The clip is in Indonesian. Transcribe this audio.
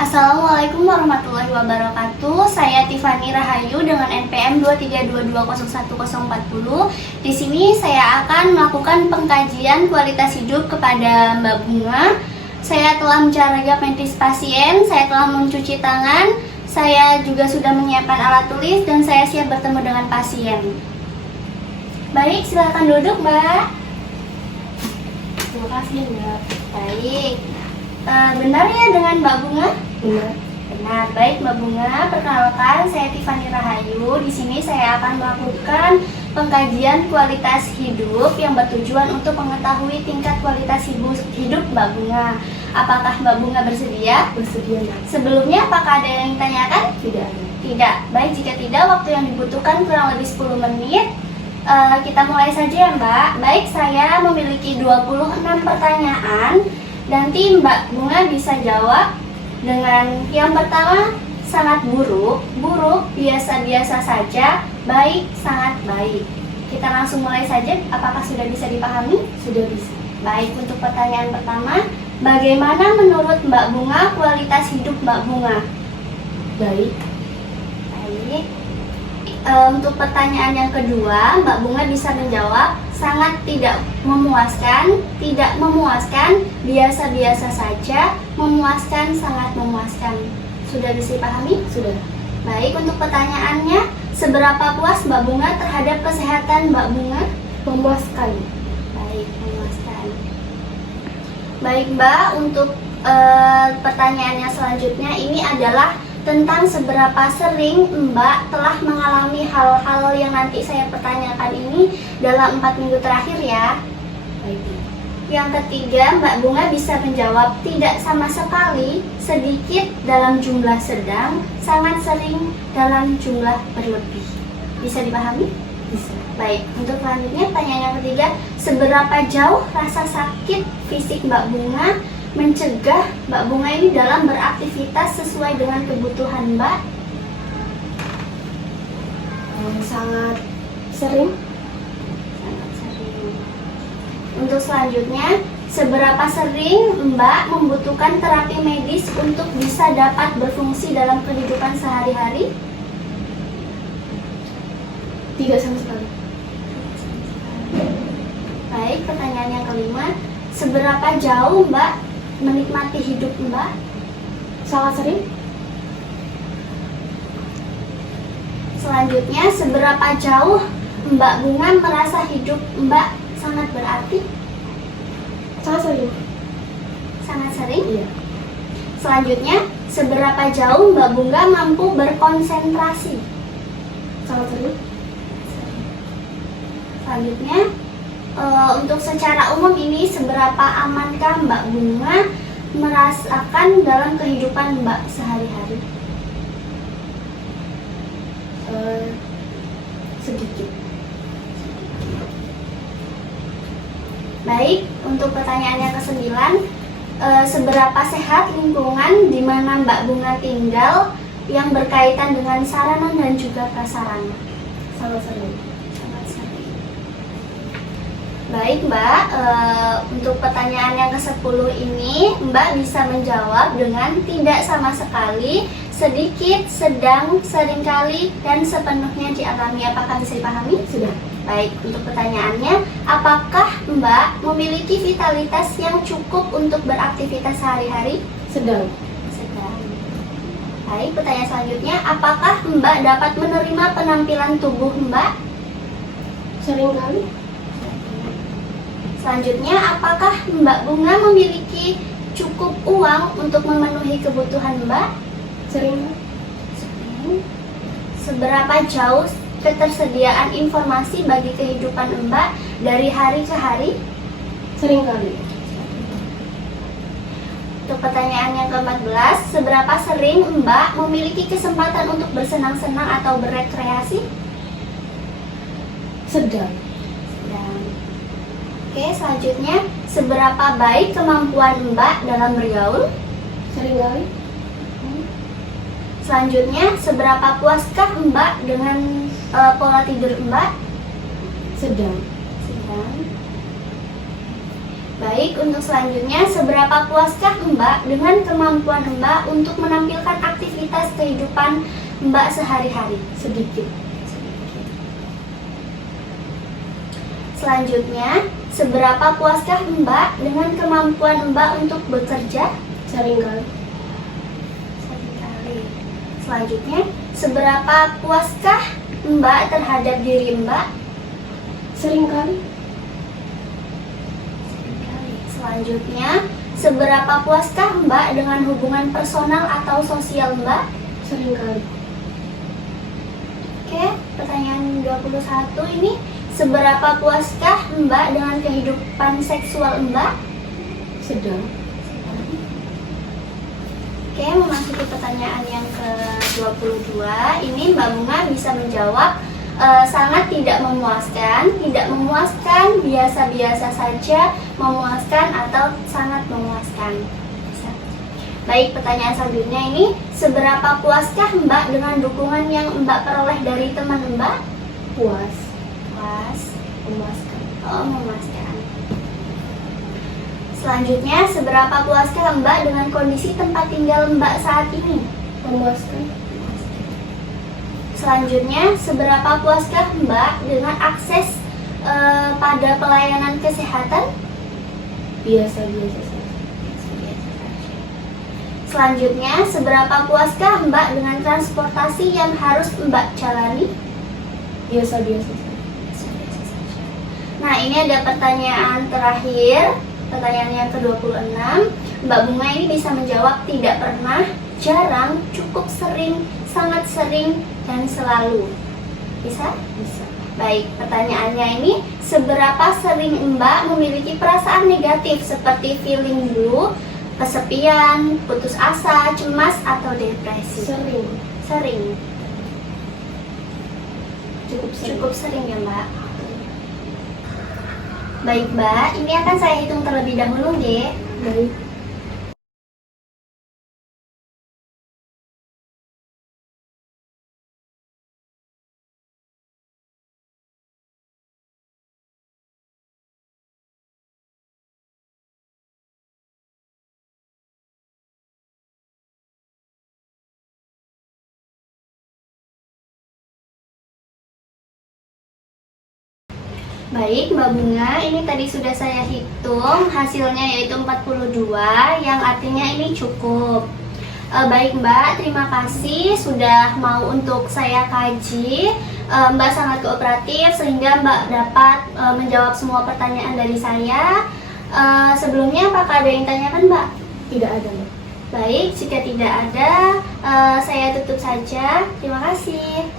Assalamualaikum warahmatullahi wabarakatuh. Saya Tiffany Rahayu dengan NPM 232201040. Di sini saya akan melakukan pengkajian kualitas hidup kepada Mbak Bunga. Saya telah mencari medis pasien, saya telah mencuci tangan, saya juga sudah menyiapkan alat tulis dan saya siap bertemu dengan pasien. Baik, silakan duduk, Mbak. Terima kasih, Mbak. Baik. Benar ya dengan Mbak Bunga? Benar. Benar. Baik, Mbak Bunga. Perkenalkan, saya Tiffany Rahayu. Di sini saya akan melakukan pengkajian kualitas hidup yang bertujuan untuk mengetahui tingkat kualitas hidup Mbak Bunga. Apakah Mbak Bunga bersedia? Bersedia, Mbak. Sebelumnya, apakah ada yang ditanyakan? Tidak ada. Tidak. Baik, jika tidak, waktu yang dibutuhkan kurang lebih 10 menit. Kita mulai saja ya, Mbak. Baik, saya memiliki 26 pertanyaan. Nanti Mbak Bunga bisa jawab dengan yang pertama, sangat buruk, biasa-biasa saja, baik, sangat baik. Kita langsung mulai saja, apakah sudah bisa dipahami? Sudah bisa. Baik, untuk pertanyaan pertama, bagaimana menurut Mbak Bunga kualitas hidup Mbak Bunga? Baik. Baik. Untuk pertanyaan yang kedua, Mbak Bunga bisa menjawab sangat tidak memuaskan, biasa-biasa saja, memuaskan, sangat memuaskan. Sudah bisa dipahami? Sudah. Baik, untuk pertanyaannya, seberapa puas Mbak Bunga terhadap kesehatan Mbak Bunga? Memuaskan. Baik, memuaskan. Baik, Mbak, untuk pertanyaannya selanjutnya ini adalah tentang seberapa sering Mbak telah mengalami hal-hal yang nanti saya pertanyakan ini dalam 4 minggu terakhir ya. Baik. Yang ketiga, Mbak Bunga bisa menjawab tidak sama sekali, sedikit dalam jumlah sedang, sangat sering dalam jumlah berlebih. Bisa dipahami? Bisa. Baik, untuk selanjutnya pertanyaan yang ketiga, seberapa jauh rasa sakit fisik Mbak Bunga mencegah Mbak Bunga ini dalam beraktivitas sesuai dengan kebutuhan Mbak? Sangat sering. Sangat sering. Untuk selanjutnya, seberapa sering Mbak membutuhkan terapi medis untuk bisa dapat berfungsi dalam kehidupan sehari-hari? Tidak sama sekali. Baik, pertanyaan yang kelima, seberapa jauh Mbak menikmati hidup Mbak? Sangat sering. Selanjutnya, seberapa jauh Mbak Bunga merasa hidup Mbak sangat berarti? Sangat sering. Sangat sering? Iya. Selanjutnya, seberapa jauh Mbak Bunga mampu berkonsentrasi? Sangat sering. Selanjutnya, untuk secara umum ini seberapa amankah Mbak Bunga merasakan dalam kehidupan Mbak sehari-hari? Sedikit. Baik, untuk pertanyaan yang ke-9, seberapa sehat lingkungan di mana Mbak Bunga tinggal yang berkaitan dengan sarana dan juga prasarana? Sangat sering. Sangat sering. Baik, Mbak, untuk pertanyaan yang ke-10 ini Mbak bisa menjawab dengan tidak sama sekali, sedikit, sedang, seringkali, dan sepenuhnya dialami. Apakah bisa dipahami? Sudah. Baik, untuk pertanyaannya, apakah Mbak memiliki vitalitas yang cukup untuk beraktivitas sehari-hari? Sedang. Sedang. Baik, pertanyaan selanjutnya, apakah Mbak dapat menerima penampilan tubuh Mbak? Sering kali. Selanjutnya, apakah Mbak Bunga memiliki cukup uang untuk memenuhi kebutuhan Mbak? Sering. Seberapa jauh ketersediaan informasi bagi kehidupan Mbak dari hari ke hari? Sering kali. Untuk pertanyaan yang ke-14, seberapa sering Mbak memiliki kesempatan untuk bersenang-senang atau berekreasi? Sedang. Dan oke, selanjutnya, seberapa baik kemampuan Mbak dalam bergaul? Sering kali. Selanjutnya, seberapa puaskah Mbak dengan pola tidur Mbak? Sedang. Sedang. Baik, untuk selanjutnya, seberapa puaskah Mbak dengan kemampuan Mbak untuk menampilkan aktivitas kehidupan Mbak sehari-hari? Sedikit. Selanjutnya, seberapa puaskah Mbak dengan kemampuan Mbak untuk bekerja? Seringkali. Seringkali. Selanjutnya, seberapa puaskah Mbak terhadap diri Mbak? Seringkali. Seringkali. Selanjutnya, seberapa puaskah Mbak dengan hubungan personal atau sosial Mbak? Seringkali. Oke, pertanyaan 21 ini, seberapa puaskah Mbak dengan kehidupan seksual Mbak? Sedang. Oke, memasuki pertanyaan yang ke-22. Ini Mbak Bunga bisa menjawab sangat tidak memuaskan, biasa-biasa saja, memuaskan, atau sangat memuaskan. Bisa. Baik, pertanyaan selanjutnya ini, seberapa puaskah Mbak dengan dukungan yang Mbak peroleh dari teman Mbak? Puas. Puas. Memuaskan. Oh, memuaskan. Selanjutnya, seberapa puaskah Mbak dengan kondisi tempat tinggal Mbak saat ini? Memuaskan. Selanjutnya, seberapa puaskah Mbak dengan akses pada pelayanan kesehatan? Biasa-biasa saja. Selanjutnya, seberapa puaskah Mbak dengan transportasi yang harus Mbak jalani? Biasa-biasa saja. Nah, ini ada pertanyaan terakhir, pertanyaan yang ke-26. Mbak Bunga ini bisa menjawab tidak pernah, jarang, cukup sering, sangat sering, dan selalu. Bisa? Bisa. Baik, pertanyaannya ini, seberapa sering Mbak memiliki perasaan negatif seperti feeling blue, kesepian, putus asa, cemas, atau depresi? Sering. Sering. Cukup sering. Cukup sering ya Mbak. Baik Mbak, ini akan saya hitung terlebih dahulu ya. Baik. Baik Mbak Bunga, ini tadi sudah saya hitung, hasilnya yaitu 42, yang artinya ini cukup. Baik Mbak, terima kasih sudah mau untuk saya kaji. Mbak sangat kooperatif sehingga Mbak dapat menjawab semua pertanyaan dari saya. Sebelumnya apakah ada yang tanyakan Mbak? Tidak ada, Mbak. Baik, jika tidak ada, saya tutup saja. Terima kasih.